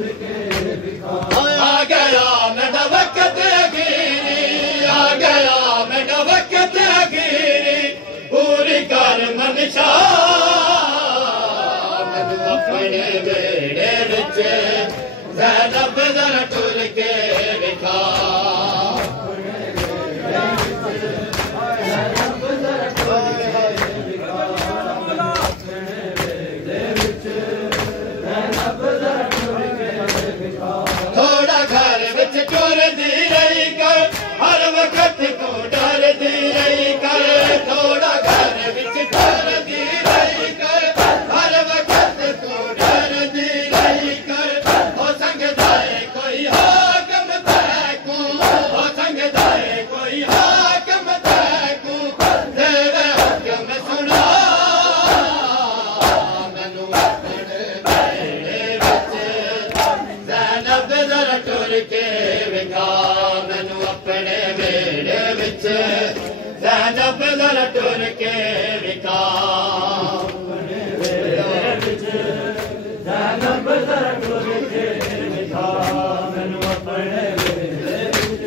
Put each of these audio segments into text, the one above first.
आ गया मेरा वक्त अखीरी, आ गया मेरा वक्त अखीरी, पूरी कर मनशा मैनू अपने बेड़े विच ज़ैनब ज़रा टुर के विखा। थोड़ा घर विच टुर दी रही कर, हर वक्त को डर दी रही कर, थोड़ा घर विच टुर दी रही कर, हर वक्त को डर दी रही कर। हो संगदाए कोई हाकम तैकू, हो संगदाए कोई हाकम तैकू, तेरे हुक्म सुना मैनू अपने बेड़े विच ज़ैनब ज़रा टुर के विखा। मैनू अपने बेड़े विच ज़ैनब ज़रा टुर के विखा। ज़ैनब ज़रा टुर के विखा, मैनू अपने बेड़े विच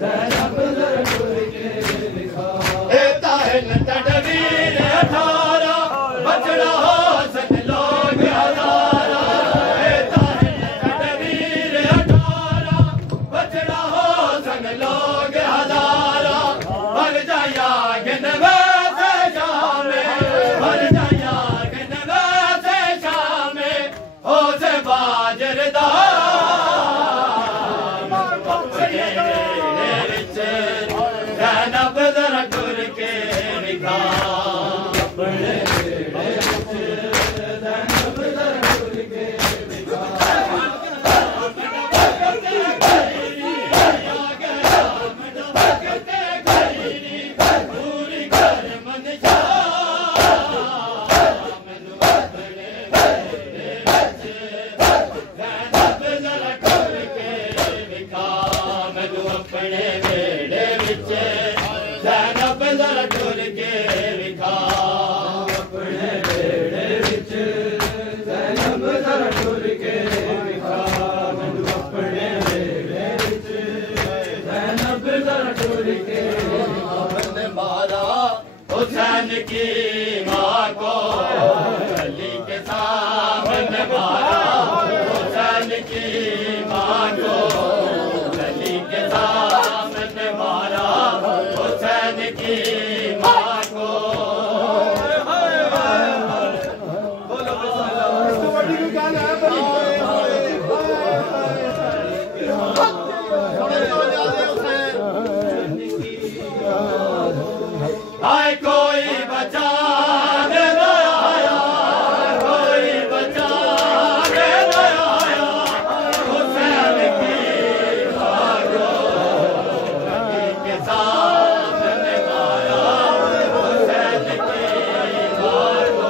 ज़ैनब ज़रा टुर के विखा। ए ताहिल तडवीर 18 बचड़ा हो सन लोग हज़ारा, ए ताहिल तडवीर 18 बचड़ा हो सन लोग हज़ारा। भर जाया गिन वैसे शामे, भर जाया गिन वैसे शामे, हो से बाजरदा अपने बेड़े विच ज़ैनब ज़रा टुर के विखा। अपने बेड़े विच ज़ैनब ज़रा टुर के विखा। पूरी कर मनशा मैनू अपने बेड़े विच ज़ैनब ज़रा टुर के विखा। मैनू अपने बेड़े विच ज़ैनब ज़रा टुर के विखा। अपने बेड़े विच ज़ैनब ज़रा टुर के विखा। मैनू अपने बेड़े विच ज़ैनब ज़रा टुर के विखा। मैंने मारा हुसैन की माँ को गली के सामने, मारा हुसैन की माँ को गली के सामने, मारा हुसैन की माँ को। आए कोई बचाने न आया, कोई बचाने न आया, हुसैन की माँ को गली के सामने, मारा हुसैन की माँ को।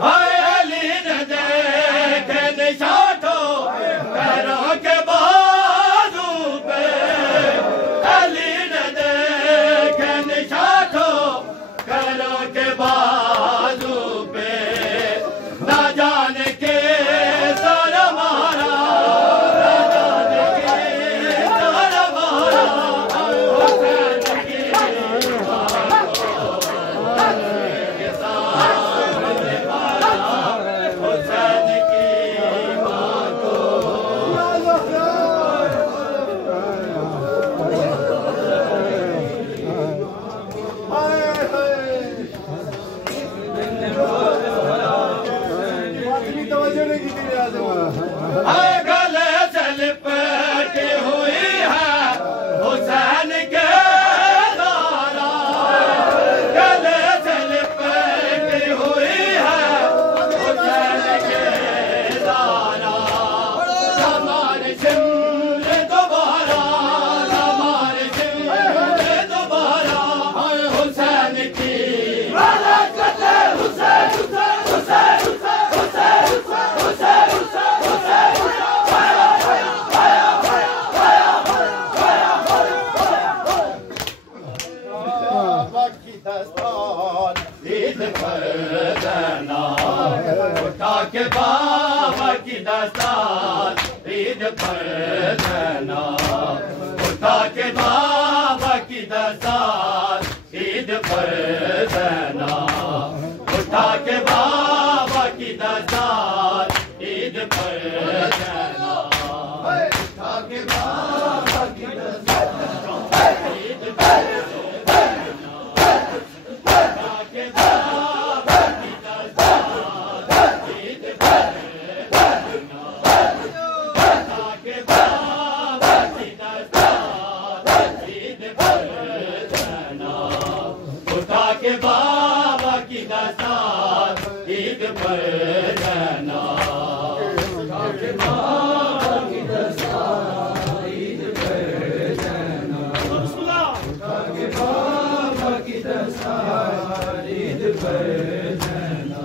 हाय अली ने देखे निशाठो पैरों के बाजू पे, अली ने देखे निशाठो पैरों के बाजू पे, ना जाने के सर मारा, ना जाने के सर मारा, हुसैन की माँ को के सामने मारा, हुसैन की माँ को। गले से लिपटी हुई है हुसैन के दारा, गले से लिपटी हुई है हुसैन के दारा। हमारे सिमरे दोबारा, हमारे सिमरे दोबारा, हुसैन की हुसैन हुसैन हुसैन हुसैन हुसैन हुसैन हुसैन हुसैन दस्तार ईद पर देना, उठा के बाबा की दस्तार ईद पर देना, उठा के बाबा की दस्तार ईद पर देना, उठा के बाबा की दस्तार ईद पर देना, उठा के बाबा की दस्तार ईद पर देना, उठा के बाबा की दस्तार ईद पर देना, उठा के बाबा की दस्तार ईद पर देना, उठा के बाबा की दस्तार ईद पर देना, उठा के बाबा की दस्तार ईद पर देना।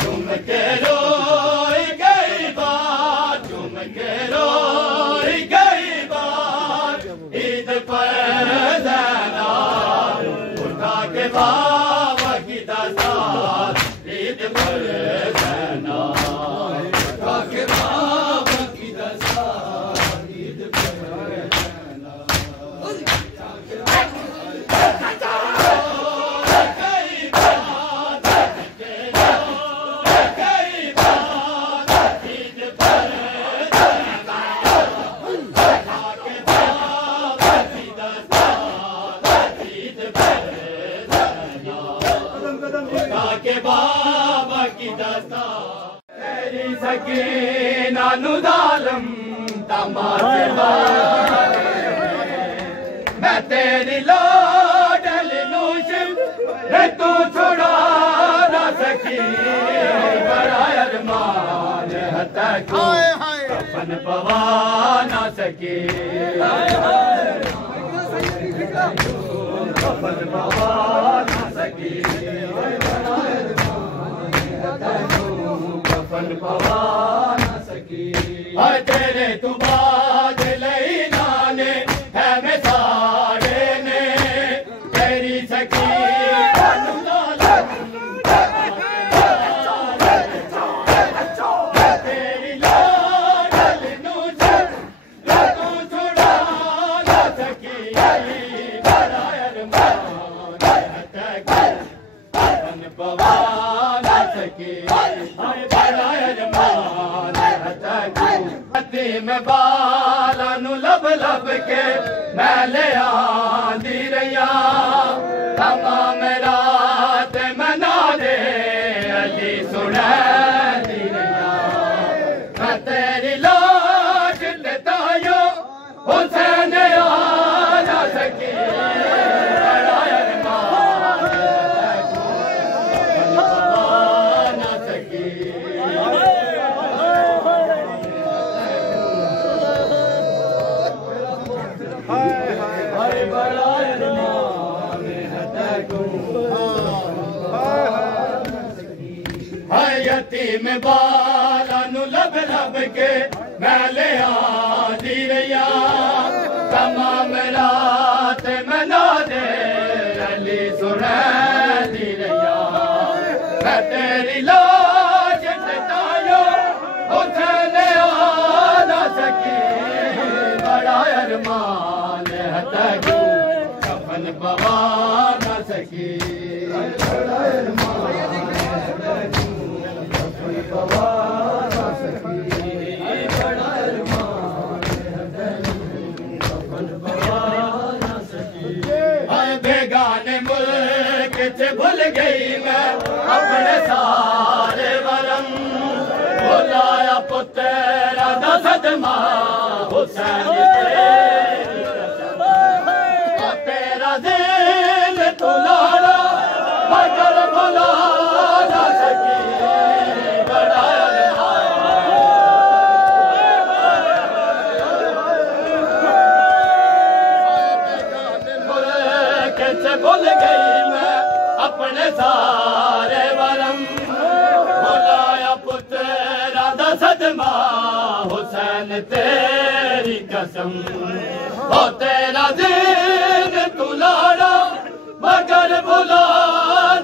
चुम के रोई गई बात, चुम के रोई गई बात ईद पर देना, उठा के बाबा की दस्तार ईद पर देना, उठा के बाबा की दस्तार ईद पर देना। के बाबा की दस्तार तेरी सकीना नुदालम तमाशे मैं तेरी लाडल नूशिम रे तू छुड़ा ना सकी, बड़ा अरमान है तू कफन पवा ना सकी, कफन पवा ना सकी, कफन पवा ना सकी। हर तेरे तू बाज लई नाने है में सारे ने तेरी सकी तेरी लाडल नूशिम तू छुड़ा ना सकी, बड़ा अरमान है कफन पवा ना सकी, बड़ा अरमान है में बाला नु लब लब के मैं ले आंदी रैया, तमाम रात मना दे अली सुनैंदी रैया, मैं तेरी लाज लतायो हुसैन आ ना सकी, बड़ा अरमान है कफन पवा ना सकी। यतीम बाला नु लब लब के मैं ले आंदी रैया, तमाम रात मना दे अली सुनैंदी रैया, मैं तेरी लाज लतायो हुसैन आ ना सकी, बड़ा अरमान है तू कफन पवा ना सकी, बड़ा अरमान पवा ना सकी, बड़ा अरमान है कफन पवा ना सकी। बेगाने मुल्क से भूल गई मैं अपने सारे वरम, बुलाया पुत्रा दा सदमा हुसैन तेरा दिल तू लाड़ा मगर भुला ना सकी, बड़ा कैसे भूल गई मैं अपने सारे वरम, बुलाया पुत्रा दा सदमा हुसैन तेरी कसम, ओ तेरा दिन तू लाड़ा मगर भुला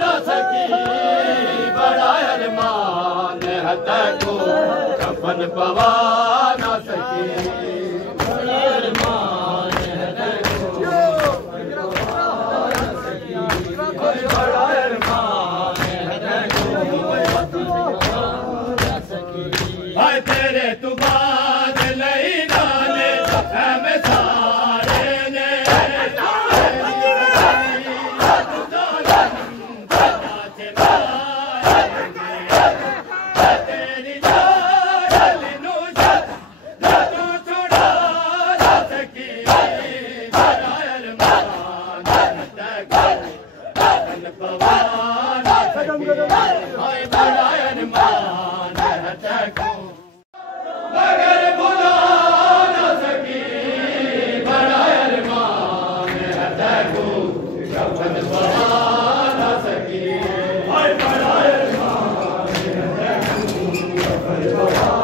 ना सकी, बड़ा अरमान है तू कफन धन पवा न सके बड़ा अरमान है बड़ा अरमान है तेरे तू बात नहीं जाने मैं सारे ने मगर भुला न सकी बड़ा अरमान है कफन पवा न सकी बड़ा अरमान है कफन पवा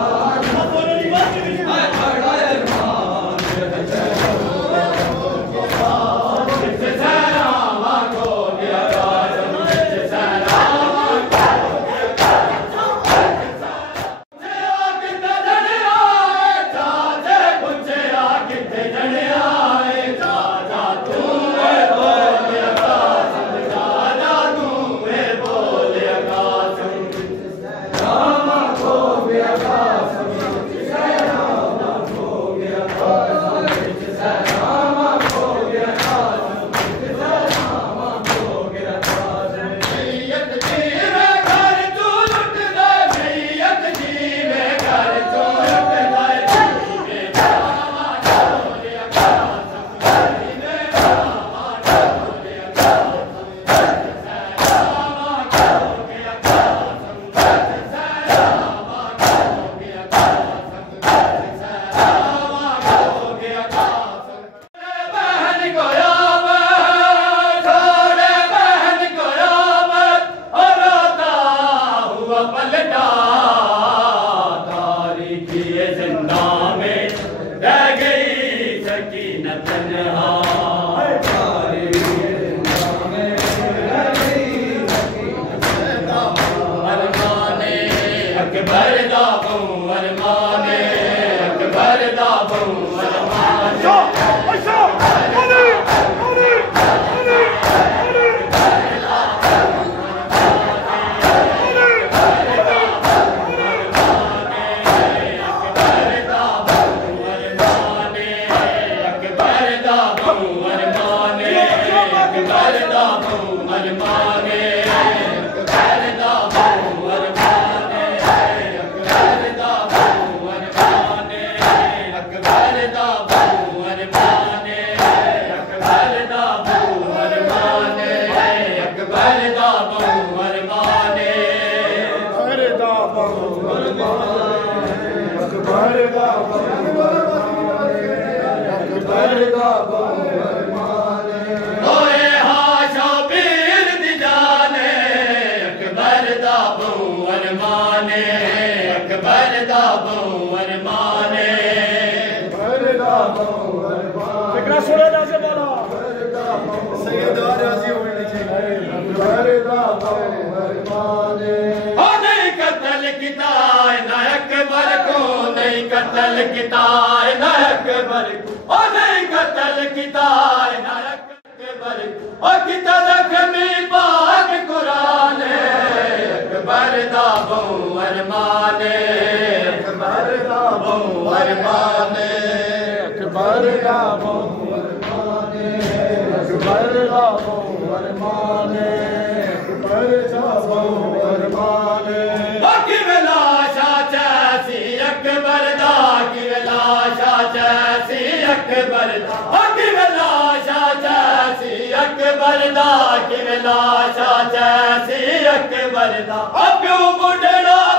कतल किताए नायक बर ओ नहीं कतल किताए नायक बर ओ किता लखमी पाक कुरान अकबर दा बहु अरमाने अकबर दा बहु अरमाने अकबर दा बहु अरमाने अकबर दा बहु अरमाने अकबर दा बहु अरमाने बाकी वेला चाची अकबर दा की लाशा जैसी अकबर दा की लाशा जैसी अकबर दा की लाशा जैसी अकबर दा अब क्यों बुढ़ड़ा